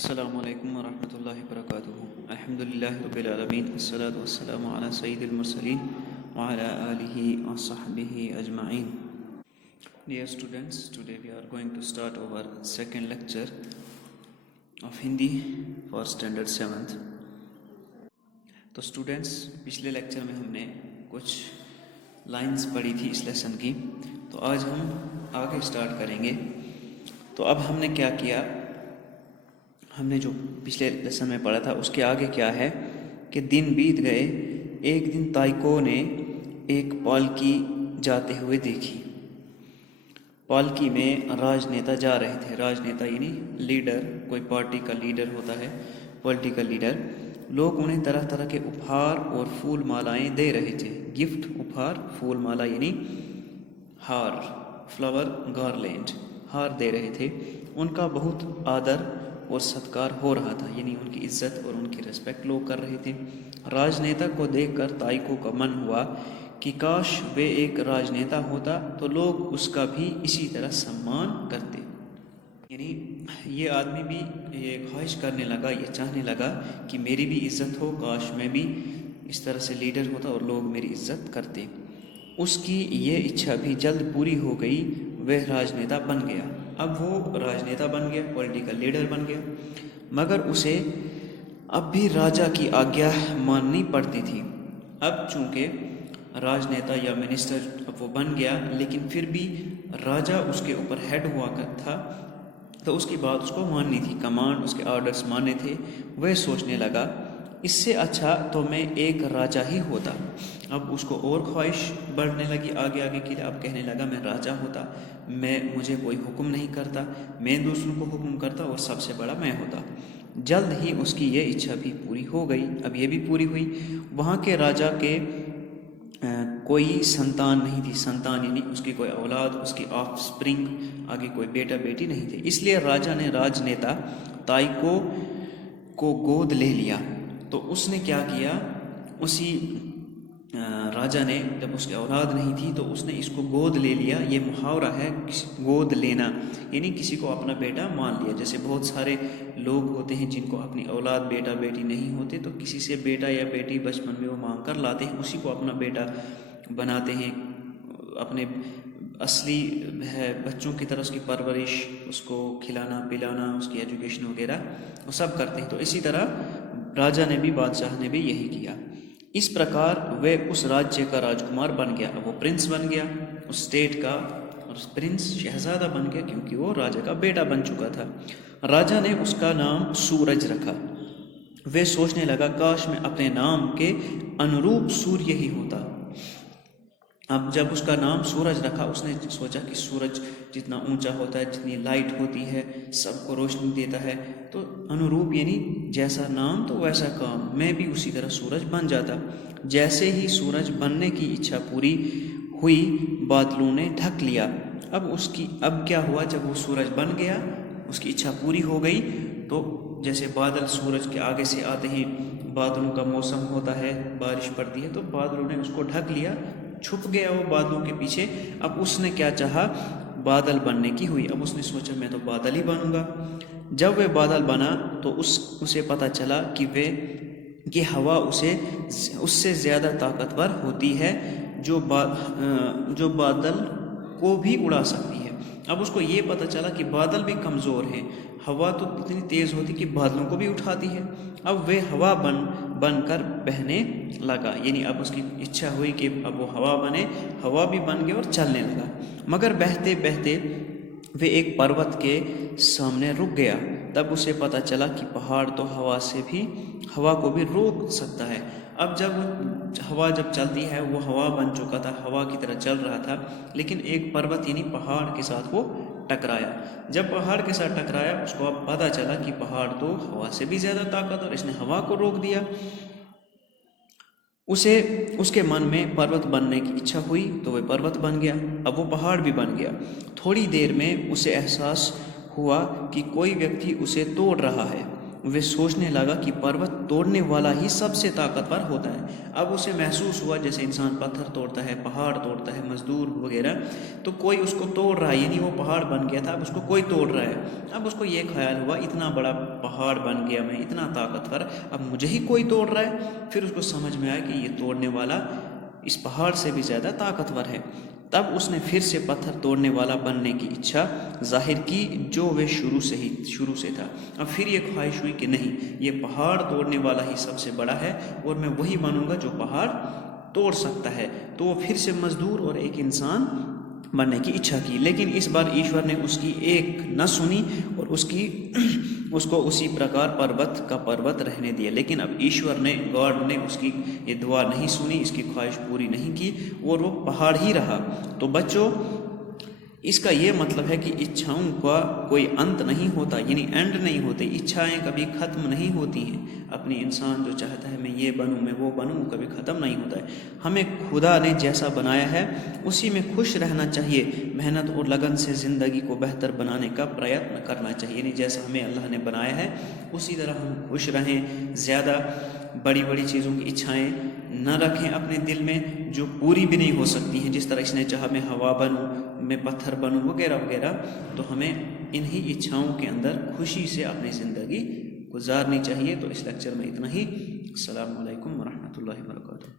अस्सलामु अलैकुम वरहमतुल्लाहि वबरकातुहू। अल्हम्दुलिल्लाहि रब्बिल आलमीन वस्सलातु वस्सलामु अला सय्यिदिल मुरसलीन व अला आलिहि व सहबिहि ajwain. Dear students, today we are going to start our second lecture of Hindi for standard 7th। तो स्टूडेंट्स, पिछले लेक्चर में हमने कुछ लाइंस पढ़ी थी इस लेसन की, तो आज हम आगे स्टार्ट करेंगे। तो अब हमने क्या किया, हमने जो पिछले लेसन में पढ़ा था उसके आगे क्या है कि दिन बीत गए। एक दिन ताइको ने एक पालकी जाते हुए देखी। पालकी में राजनेता जा रहे थे। राजनेता यानी लीडर, कोई पार्टी का लीडर होता है, पॉलिटिकल लीडर। लोग उन्हें तरह तरह के उपहार और फूल मालाएं दे रहे थे। गिफ्ट, उपहार, फूल माला यानी हार, फ्लावर गार्लैंड, हार दे रहे थे। उनका बहुत आदर और सत्कार हो रहा था, यानी उनकी इज्जत और उनकी रिस्पेक्ट लोग कर रहे थे। राजनेता को देखकर ताइको का मन हुआ कि काश वे एक राजनेता होता तो लोग उसका भी इसी तरह सम्मान करते। यानी ये आदमी भी ये ख्वाहिश करने लगा, ये चाहने लगा कि मेरी भी इज्जत हो, काश मैं भी इस तरह से लीडर होता और लोग मेरी इज्जत करते। उसकी ये इच्छा भी जल्द पूरी हो गई। वह राजनेता बन गया। अब वो राजनेता बन गया, पॉलिटिकल लीडर बन गया, मगर उसे अब भी राजा की आज्ञा माननी पड़ती थी। अब चूंकि राजनेता या मिनिस्टर अब वो बन गया, लेकिन फिर भी राजा उसके ऊपर हेड हुआ था, तो उसकी बात उसको माननी थी, कमांड, उसके ऑर्डर्स मानने थे। वह सोचने लगा, इससे अच्छा तो मैं एक राजा ही होता। अब उसको और ख्वाहिश बढ़ने लगी आगे आगे के लिए। अब कहने लगा, मैं राजा होता, मुझे कोई हुक्म नहीं करता, मैं दूसरों को हुक्म करता और सबसे बड़ा मैं होता। जल्द ही उसकी ये इच्छा भी पूरी हो गई। अब ये भी पूरी हुई। वहाँ के राजा के कोई संतान नहीं थी। संतान यानी उसकी कोई औलाद, उसकी ऑफस्प्रिंग, आगे कोई बेटा बेटी नहीं थे। इसलिए राजा ने राजनेता ताइको को गोद ले लिया। तो उसने क्या किया, उसी राजा ने, जब उसकी औलाद नहीं थी तो उसने इसको गोद ले लिया। ये मुहावरा है गोद लेना, यानी किसी को अपना बेटा मान लिया। जैसे बहुत सारे लोग होते हैं जिनको अपनी औलाद, बेटा बेटी नहीं होते, तो किसी से बेटा या बेटी बचपन में वो मांग कर लाते हैं, उसी को अपना बेटा बनाते हैं। अपने असली है बच्चों की तरह उसकी परवरिश, उसको खिलाना पिलाना, उसकी एजुकेशन वगैरह वो सब करते हैं। तो इसी तरह राजा ने भी, बादशाह ने भी यही किया। इस प्रकार वह उस राज्य का राजकुमार बन गया। अब वो प्रिंस बन गया उस स्टेट का, और प्रिंस शहजादा बन गया क्योंकि वो राजा का बेटा बन चुका था। राजा ने उसका नाम सूरज रखा। वह सोचने लगा, काश मैं अपने नाम के अनुरूप सूर्य ही होता। अब जब उसका नाम सूरज रखा, उसने सोचा कि सूरज जितना ऊंचा होता है, जितनी लाइट होती है, सबको रोशनी देता है, तो अनुरूप यानी जैसा नाम तो वैसा काम, मैं भी उसी तरह सूरज बन जाता। जैसे ही सूरज बनने की इच्छा पूरी हुई, बादलों ने ढक लिया। अब क्या हुआ, जब वो सूरज बन गया, उसकी इच्छा पूरी हो गई, तो जैसे बादल सूरज के आगे से आते हैं, बादलों का मौसम होता है, बारिश पड़ती है, तो बादलों ने उसको ढक लिया, छुप गया वो बादलों के पीछे। अब उसने क्या चाहा, बादल बनने की हुई। अब उसने सोचा, मैं तो बादल ही बनूंगा। जब वह बादल बना तो उसे पता चला कि हवा उससे ज़्यादा ताकतवर होती है, जो बादल को भी उड़ा सकती है। अब उसको ये पता चला कि बादल भी कमज़ोर हैं, हवा तो इतनी तेज़ होती कि बादलों को भी उठाती है। अब वे हवा बनकर बहने लगा, यानी अब उसकी इच्छा हुई कि अब वो हवा बने, हवा भी बन गया और चलने लगा। मगर बहते बहते वे एक पर्वत के सामने रुक गया। तब उसे पता चला कि पहाड़ तो हवा को भी रोक सकता है। अब जब हवा चलती है, वो हवा बन चुका था, हवा की तरह चल रहा था, लेकिन एक पर्वत यानी पहाड़ के साथ वो टकराया। जब पहाड़ के साथ टकराया, उसको अब पता चला कि पहाड़ तो हवा से भी ज़्यादा ताकत, और इसने हवा को रोक दिया। उसके मन में पर्वत बनने की इच्छा हुई, तो वह पर्वत बन गया। अब वो पहाड़ भी बन गया। थोड़ी देर में उसे एहसास हुआ कि कोई व्यक्ति उसे तोड़ रहा है। वह सोचने लगा कि पर्वत तोड़ने वाला ही सबसे ताकतवर होता है। अब उसे महसूस हुआ जैसे इंसान पत्थर तोड़ता है, पहाड़ तोड़ता है, मजदूर वगैरह, तो कोई उसको तोड़ रहा है, यानी वो पहाड़ बन गया था, अब उसको कोई तोड़ रहा है। अब उसको ये ख्याल हुआ, इतना बड़ा पहाड़ बन गया मैं, इतना ताकतवर, अब मुझे ही कोई तोड़ रहा है। फिर उसको समझ में आया कि ये तोड़ने वाला इस पहाड़ से भी ज़्यादा ताकतवर है। तब उसने फिर से पत्थर तोड़ने वाला बनने की इच्छा जाहिर की, जो वह शुरू से था। अब फिर ये ख्वाहिश हुई कि नहीं, ये पहाड़ तोड़ने वाला ही सबसे बड़ा है और मैं वही बनूंगा जो पहाड़ तोड़ सकता है। तो वो फिर से मजदूर और एक इंसान बनने की इच्छा की, लेकिन इस बार ईश्वर ने उसकी एक न सुनी और उसको उसी प्रकार पर्वत रहने दिया। लेकिन अब ईश्वर ने, गॉड ने उसकी ये दुआ नहीं सुनी, इसकी ख्वाहिश पूरी नहीं की और वो पहाड़ ही रहा। तो बच्चों, इसका ये मतलब है कि इच्छाओं का कोई अंत नहीं होता, यानी एंड नहीं होते, इच्छाएं कभी ख़त्म नहीं होती हैं। अपनी इंसान जो चाहता है मैं ये बनूं, मैं वो बनूं, कभी ख़त्म नहीं होता है। हमें खुदा ने जैसा बनाया है उसी में खुश रहना चाहिए, मेहनत और लगन से ज़िंदगी को बेहतर बनाने का प्रयत्न करना चाहिए। यानी जैसा हमें अल्लाह ने बनाया है उसी तरह हम खुश रहें, ज़्यादा बड़ी बड़ी चीज़ों की इच्छाएं न रखें अपने दिल में जो पूरी भी नहीं हो सकती हैं। जिस तरह इसने चाहा मैं हवा बनूं, मैं पत्थर बनूं वगैरह वगैरह, तो हमें इन्हीं इच्छाओं के अंदर खुशी से अपनी ज़िंदगी गुजारनी चाहिए। तो इस लेक्चर में इतना ही। अस्सलामु अलैकुम वरहमतुल्लाहि वबरकातुहू।